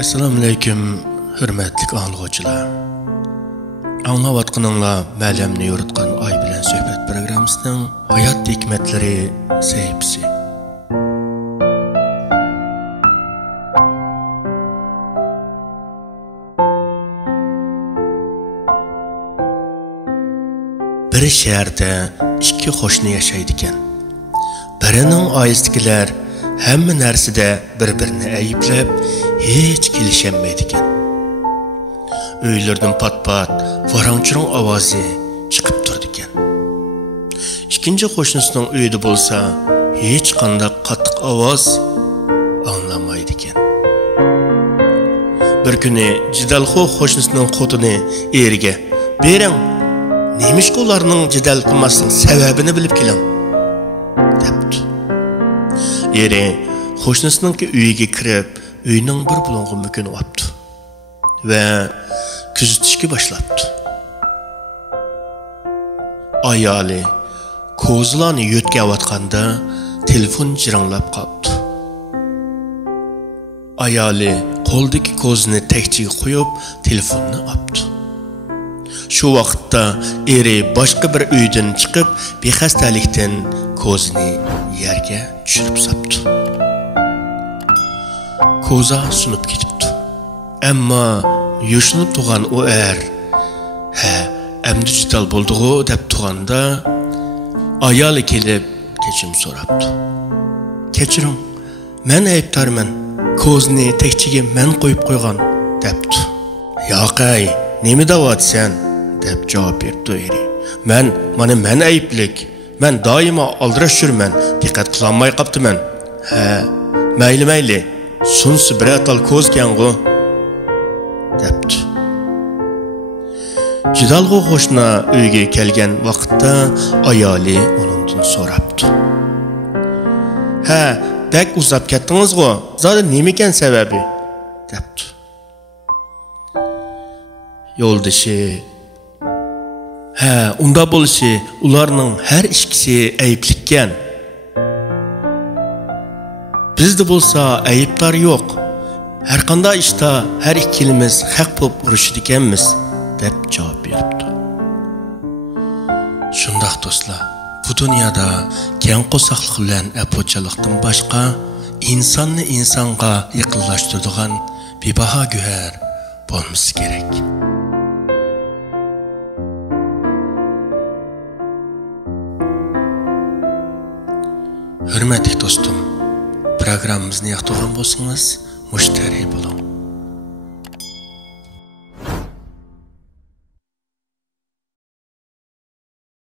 Assalamu alaykum, hurmatli anglag'uvchilar. Anglayotganinglar ma'lumni yoritgan oy bilan suhbat programmasining hayot hikmatlari sahifasi. Bir shaharda ikki qo'shni yashaydi ekan. Birining oilasidagilar hamma narsada bir-birini ayblab, hech kelishamaydi ekan. Uylardan pat-pat varangchiroq ovozi chiqib turdi ekan. Ikkinchi qo'shnisining uyida bo'lsa, hech qanday qattiq ovoz anglamaydi ekan. Bir kuni jidalxo qo'shnisining xotini eriga "Bering, nemish ularning jidal qilmasning sababini bilib keling" debdi. Eri qo'shnisining uyiga kirib, uyning bir bulonga mukinib olibdi va kuzatishga boshlabdi. Ayoli ko'zlarni yo'tkayotganda telefon jiranglab qolibdi. Ayoli qo'ldagi ko'zni takchiga qo'yib, telefonni olibdi. Shu vaqtda eri boshqa bir uydan chiqib, bexastalikdan ko'zni yerga tushirib sapdi. Ko'za sunib ketibdi. Ammo yo'shinib turgan u "Amdi jidal bo'ldi-ku" deb turganda ayoli kelib kechirim so'rabdi. "Kechiring, men aybdorman. Ko'zni tekchiga men qo'yib qo'ygan" debdi. "Yo'qay, nima deyapsan?" deb javob berdi eri. Men ayblik. Men doimo aldirash yurman. Diqqat qilolmay qoptiman." Mayli. Sunsi bir atal ko'z kelgu" debdi. Jidalg'u qo'shna uyga kelgan vaqtda ayoli uningdan so'rabdi. "Bak uzab ketdingiz-ku. Zodi nima ekan sababi?" debdi. Yo'ldoshi unda bo'lishi ularning har ikkisi ayblikkan. Bizda bo'lsa ayblar yo'q. Har qanday ishda har ikkimiz haq bo'lib urishadiganmiz deb javob beribdi. Shundoq do'stlar, bu dunyoda keng qo'saqlik bilan apochalikdan boshqa insonni insonga yaqinlashtiradigan bebaho guhar bo'lmasi kerak. Hurmatli do'stim, programmamizni yoqtirgan bo'lsangiz, mushtariy bo'ling.